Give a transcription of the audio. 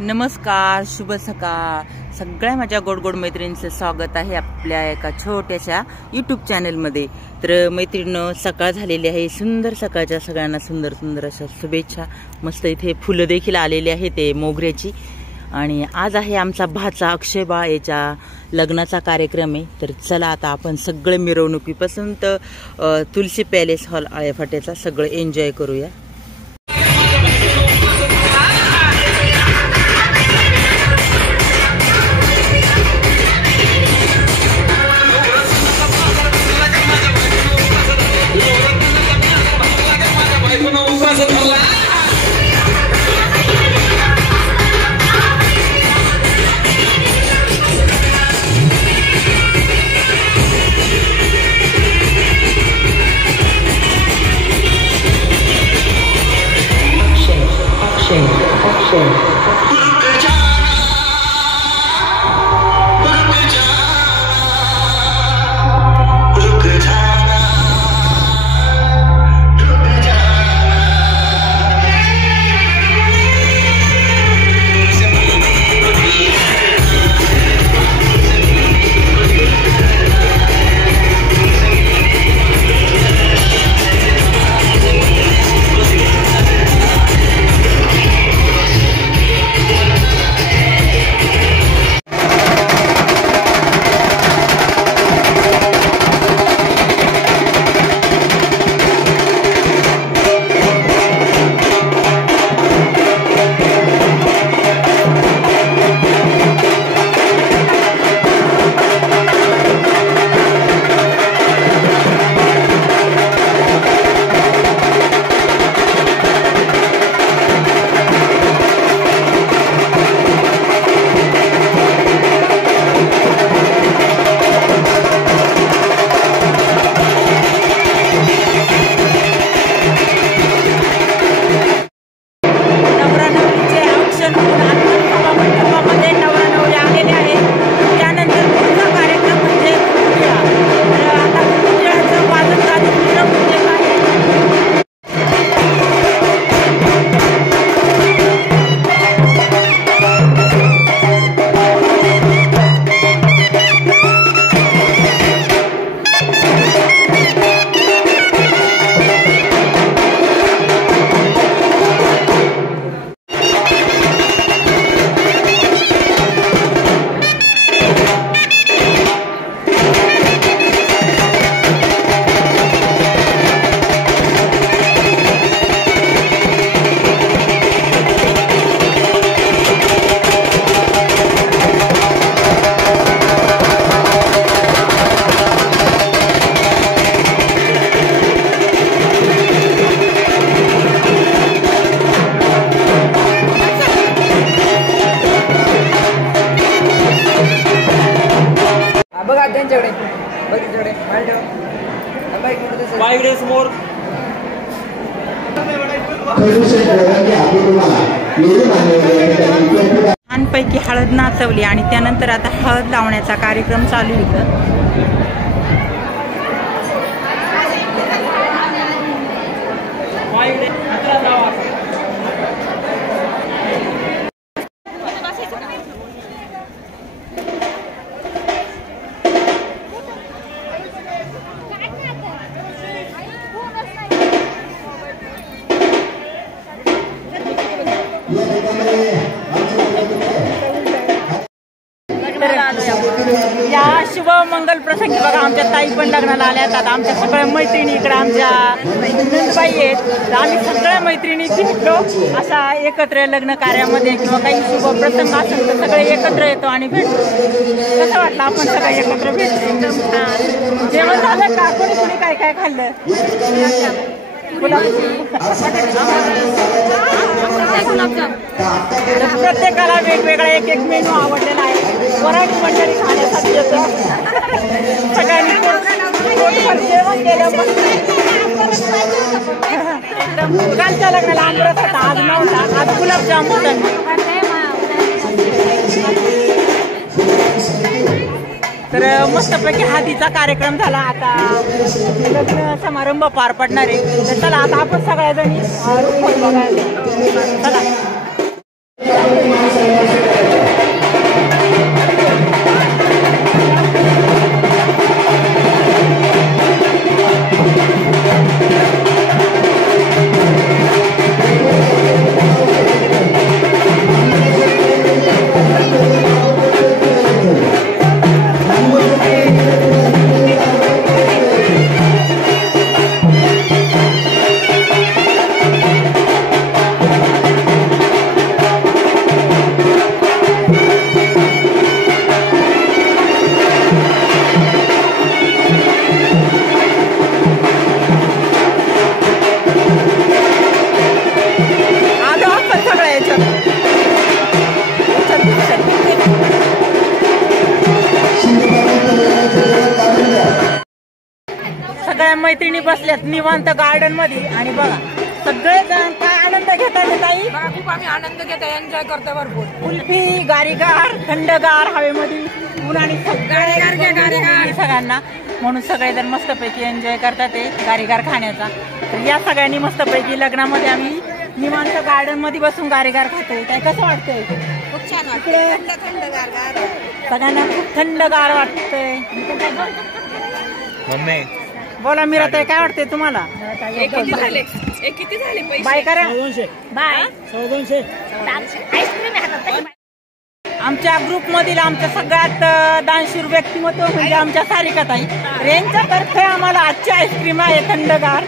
नमस्कार, शुभ सकाळ. सगळ्या माझ्या गोड गोड मैत्रिणींचं स्वागत आहे आपल्या एका छोट्याशा यूट्यूब चॅनलमध्ये. तर मैत्रिणींनो, सकाळ झालेली आहे. सुंदर सकाळच्या सगळ्यांना सुंदर सुंदर अशा शुभेच्छा. मस्त इथे फुलं देखील आलेली आहे ते मोगऱ्याची. आणि आज आहे आमचा भाचा अक्षय बाळ याच्या लग्नाचा कार्यक्रम आहे. तर चला आता आपण सगळे मिरवणुकीपासून तर तुलसी पॅलेस हॉल आळेफाट्याचा सगळं एन्जॉय करूया. छानपैकी हळद नाचवली आणि त्यानंतर आता हळद लावण्याचा कार्यक्रम चालू आहे. या शुभ मंगल प्रसंगी बघा आमच्या ताई पण लग्नाला आल्यात. आता आमच्या सगळ्या मैत्रिणी इकडे आमच्या नंदबाई आहेत. तर आम्ही सगळ्या मैत्रिणी भेटलो अशा एकत्र लग्न कार्यामध्ये किंवा काही शुभ प्रसंग असेल तर सगळे एकत्र येतो आणि भेटतो. कसं वाटलं आपण सगळे एकत्र भेटतो? एकदम जेवण झालं का? कोणी कोणी काय काय खाल्लं? प्रत्येकाला वेगवेगळा एक एक मेनू आवडलेला आहे. वराठी मंडळी खाण्यासाठी येतं. सगळ्यांनी जेवण केलं. कालच्या लग्नाला आमरस होता, आज नव्हता. आज गुलाबजामुन तर मस्तपैकी हळदीचा कार्यक्रम झाला. आता लग्न समारंभ पार पडणार आहे. तर चला आता आपण सगळ्याजणी बघायला चला. मैत्रिणी बसल्यात निवांत गार्डन मध्ये आणि बघा सगळेजण काय आनंद घेतात ताई. खूप आम्ही आनंद घेतो, एन्जॉय करतो भरपूर. कुल्फी गारीगार थंडगार हवेमध्ये उन्हाळी सगळ्यांना म्हणून सगळेजण मस्तपैकी एन्जॉय करतात ते गारीगार खाण्याचा. तर या सगळ्यांनी मस्तपैकी लग्नामध्ये आम्ही निवांत गार्डन मध्ये बसून गारीगार खातोय. काय कसं वाटतंय? खूप छान वाटतं, थंडगार. सगळ्यांना खूप थंडगार वाटतंय. बोला मीराताई, काय वाटतंय तुम्हाला? किती झाले पैसे? बाय करा. बाय. आमच्या ग्रुप मधील आमच्या सगळ्यात दानशूर व्यक्तिमत्व म्हणजे आमच्या सारिकाताई. यांच्यातर्फे आम्हाला आजची आईस्क्रीम आहे थंडगार.